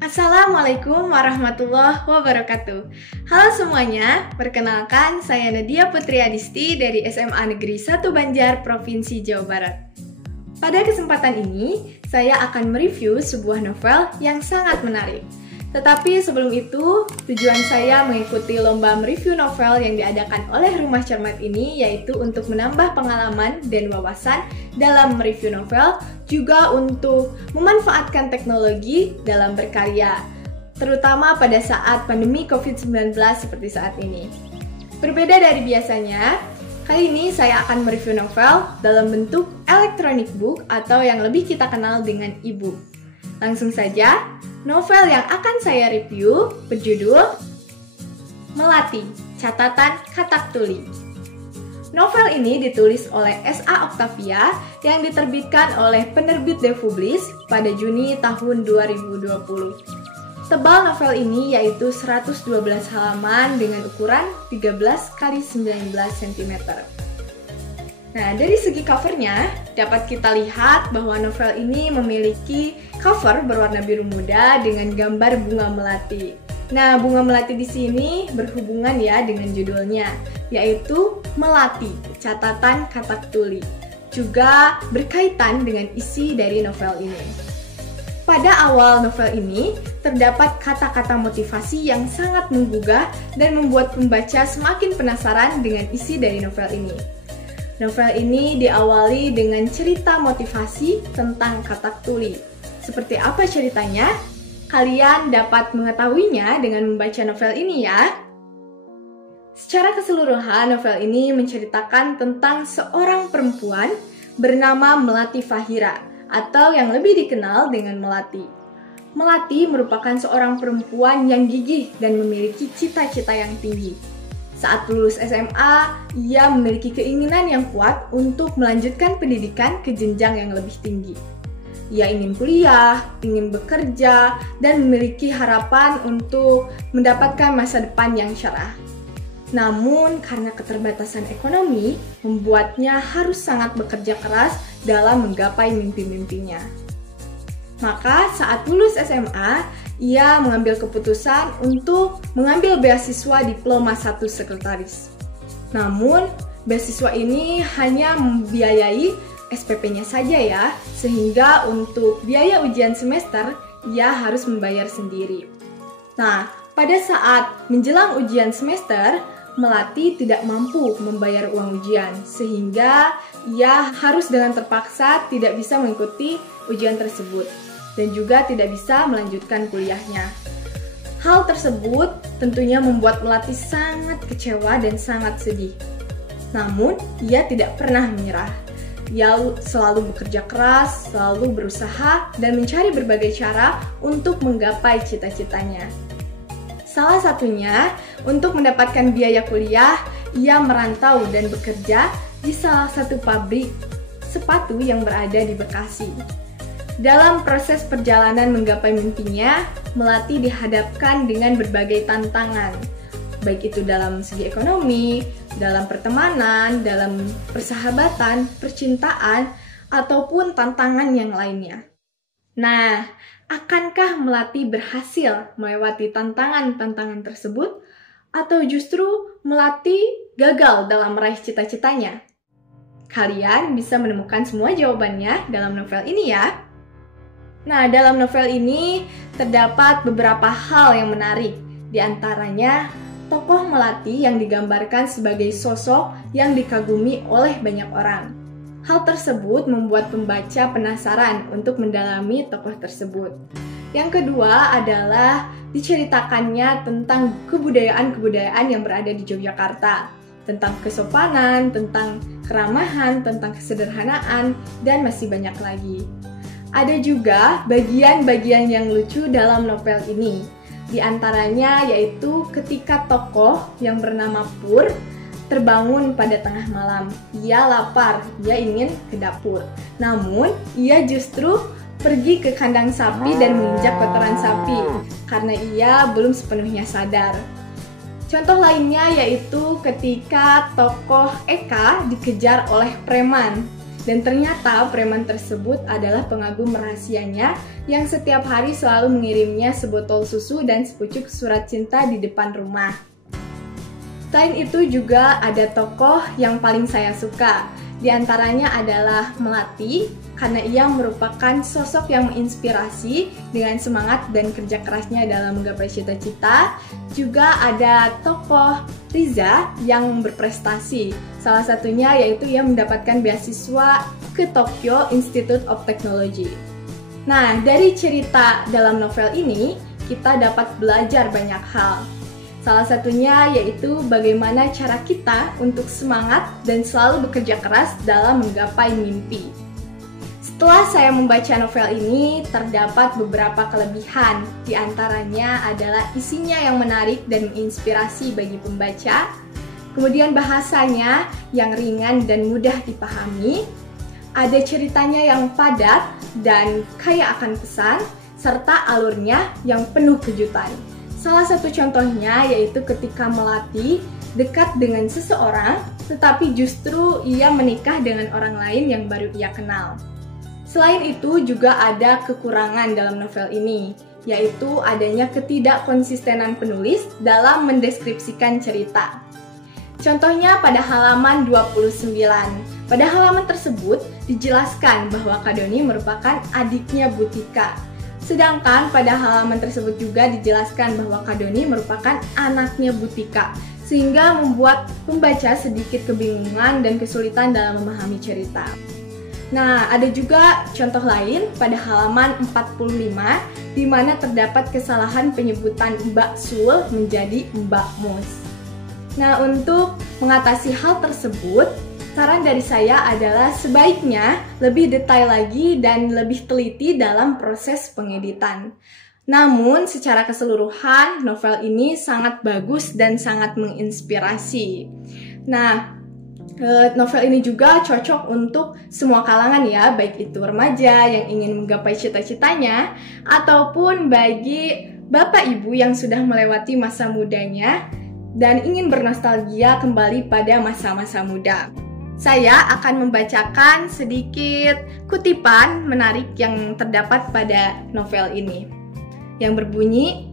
Assalamualaikum warahmatullahi wabarakatuh. Halo semuanya, perkenalkan saya Nadia Putri Adisti dari SMA Negeri 1 Banjar, Provinsi Jawa Barat. Pada kesempatan ini, saya akan mereview sebuah novel yang sangat menarik. Tetapi sebelum itu, tujuan saya mengikuti lomba mereview novel yang diadakan oleh Rumah Cermat ini yaitu untuk menambah pengalaman dan wawasan dalam mereview novel, juga untuk memanfaatkan teknologi dalam berkarya, terutama pada saat pandemi COVID-19 seperti saat ini. Berbeda dari biasanya, kali ini saya akan mereview novel dalam bentuk electronic book atau yang lebih kita kenal dengan e-book. Langsung saja, novel yang akan saya review berjudul Melati, Catatan Katak Tuli. Novel ini ditulis oleh S.A. Octavia yang diterbitkan oleh penerbit Defublis pada Juni tahun 2020. Tebal novel ini yaitu 112 halaman dengan ukuran 13x19 cm. Nah, dari segi covernya, dapat kita lihat bahwa novel ini memiliki cover berwarna biru muda dengan gambar bunga melati. Nah, bunga melati di sini berhubungan ya dengan judulnya, yaitu Melati, Catatan Katak Tuli. Juga berkaitan dengan isi dari novel ini. Pada awal novel ini, terdapat kata-kata motivasi yang sangat menggugah dan membuat pembaca semakin penasaran dengan isi dari novel ini. Novel ini diawali dengan cerita motivasi tentang katak tuli. Seperti apa ceritanya? Kalian dapat mengetahuinya dengan membaca novel ini ya. Secara keseluruhan, novel ini menceritakan tentang seorang perempuan bernama Melati Fahira, atau yang lebih dikenal dengan Melati. Melati merupakan seorang perempuan yang gigih dan memiliki cita-cita yang tinggi. Saat lulus SMA, ia memiliki keinginan yang kuat untuk melanjutkan pendidikan ke jenjang yang lebih tinggi. Ia ingin kuliah, ingin bekerja, dan memiliki harapan untuk mendapatkan masa depan yang cerah. Namun, karena keterbatasan ekonomi, membuatnya harus sangat bekerja keras dalam menggapai mimpi-mimpinya. Maka saat lulus SMA, ia mengambil keputusan untuk mengambil beasiswa diploma 1 sekretaris. Namun, beasiswa ini hanya membiayai SPP-nya saja ya, sehingga untuk biaya ujian semester, ia harus membayar sendiri. Nah, pada saat menjelang ujian semester, Melati tidak mampu membayar uang ujian, sehingga ia harus dengan terpaksa tidak bisa mengikuti ujian tersebut dan juga tidak bisa melanjutkan kuliahnya. Hal tersebut tentunya membuat Melati sangat kecewa dan sangat sedih. Namun, ia tidak pernah menyerah. Ia selalu bekerja keras, selalu berusaha, dan mencari berbagai cara untuk menggapai cita-citanya. Salah satunya, untuk mendapatkan biaya kuliah, ia merantau dan bekerja di salah satu pabrik sepatu yang berada di Bekasi. Dalam proses perjalanan menggapai mimpinya, Melati dihadapkan dengan berbagai tantangan, baik itu dalam segi ekonomi, dalam pertemanan, dalam persahabatan, percintaan, ataupun tantangan yang lainnya. Nah, akankah Melati berhasil melewati tantangan-tantangan tersebut, atau justru Melati gagal dalam meraih cita-citanya? Kalian bisa menemukan semua jawabannya dalam novel ini ya. Nah, dalam novel ini terdapat beberapa hal yang menarik. Di antaranya, tokoh Melati yang digambarkan sebagai sosok yang dikagumi oleh banyak orang. Hal tersebut membuat pembaca penasaran untuk mendalami tokoh tersebut. Yang kedua adalah diceritakannya tentang kebudayaan-kebudayaan yang berada di Yogyakarta, tentang kesopanan, tentang keramahan, tentang kesederhanaan, dan masih banyak lagi. Ada juga bagian-bagian yang lucu dalam novel ini. Di antaranya yaitu ketika tokoh yang bernama Pur terbangun pada tengah malam. Ia lapar, ia ingin ke dapur. Namun, ia justru pergi ke kandang sapi dan menginjak kotoran sapi karena ia belum sepenuhnya sadar. Contoh lainnya yaitu ketika tokoh Eka dikejar oleh preman Dan ternyata preman tersebut adalah pengagum rahasianya yang setiap hari selalu mengirimnya sebotol susu dan sepucuk surat cinta di depan rumah. Selain itu juga ada tokoh yang paling saya suka. Di antaranya adalah Melati, karena ia merupakan sosok yang menginspirasi dengan semangat dan kerja kerasnya dalam menggapai cita-cita. Juga ada tokoh Riza yang berprestasi. Salah satunya yaitu ia mendapatkan beasiswa ke Tokyo Institute of Technology. Nah, dari cerita dalam novel ini, kita dapat belajar banyak hal. Salah satunya yaitu bagaimana cara kita untuk semangat dan selalu bekerja keras dalam menggapai mimpi. Setelah saya membaca novel ini, terdapat beberapa kelebihan. Di antaranya adalah isinya yang menarik dan menginspirasi bagi pembaca. Kemudian bahasanya yang ringan dan mudah dipahami. Ada ceritanya yang padat dan kaya akan pesan, serta alurnya yang penuh kejutan. Salah satu contohnya yaitu ketika Melati dekat dengan seseorang, tetapi justru ia menikah dengan orang lain yang baru ia kenal. Selain itu juga ada kekurangan dalam novel ini, yaitu adanya ketidakkonsistenan penulis dalam mendeskripsikan cerita. Contohnya pada halaman 29. Pada halaman tersebut dijelaskan bahwa Kak Doni merupakan adiknya Butika. Sedangkan pada halaman tersebut juga dijelaskan bahwa Kak Doni merupakan anaknya Butika, sehingga membuat pembaca sedikit kebingungan dan kesulitan dalam memahami cerita. Nah, ada juga contoh lain pada halaman 45, di mana terdapat kesalahan penyebutan Mbak Sul menjadi Mbak Mus. Nah, untuk mengatasi hal tersebut, saran dari saya adalah sebaiknya lebih detail lagi dan lebih teliti dalam proses pengeditan. Namun, secara keseluruhan, novel ini sangat bagus dan sangat menginspirasi. Nah, novel ini juga cocok untuk semua kalangan ya, baik itu remaja yang ingin menggapai cita-citanya, ataupun bagi bapak ibu yang sudah melewati masa mudanya dan ingin bernostalgia kembali pada masa-masa muda. Saya akan membacakan sedikit kutipan menarik yang terdapat pada novel ini, yang berbunyi,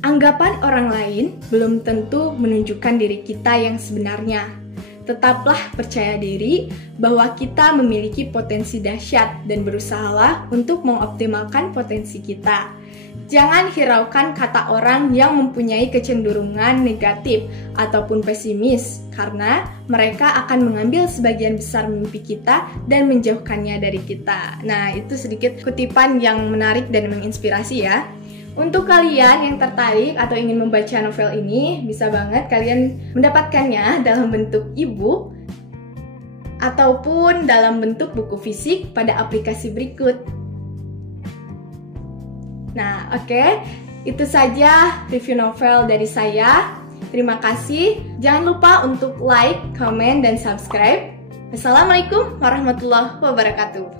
"Anggapan orang lain belum tentu menunjukkan diri kita yang sebenarnya. Tetaplah percaya diri bahwa kita memiliki potensi dahsyat dan berusahalah untuk mengoptimalkan potensi kita. Jangan hiraukan kata orang yang mempunyai kecenderungan negatif ataupun pesimis, karena mereka akan mengambil sebagian besar mimpi kita dan menjauhkannya dari kita." Nah, itu sedikit kutipan yang menarik dan menginspirasi ya. Untuk kalian yang tertarik atau ingin membaca novel ini, bisa banget kalian mendapatkannya dalam bentuk e-book ataupun dalam bentuk buku fisik pada aplikasi berikut. Nah, oke, itu saja review novel dari saya. Terima kasih. Jangan lupa untuk like, comment, dan subscribe. Wassalamualaikum warahmatullahi wabarakatuh.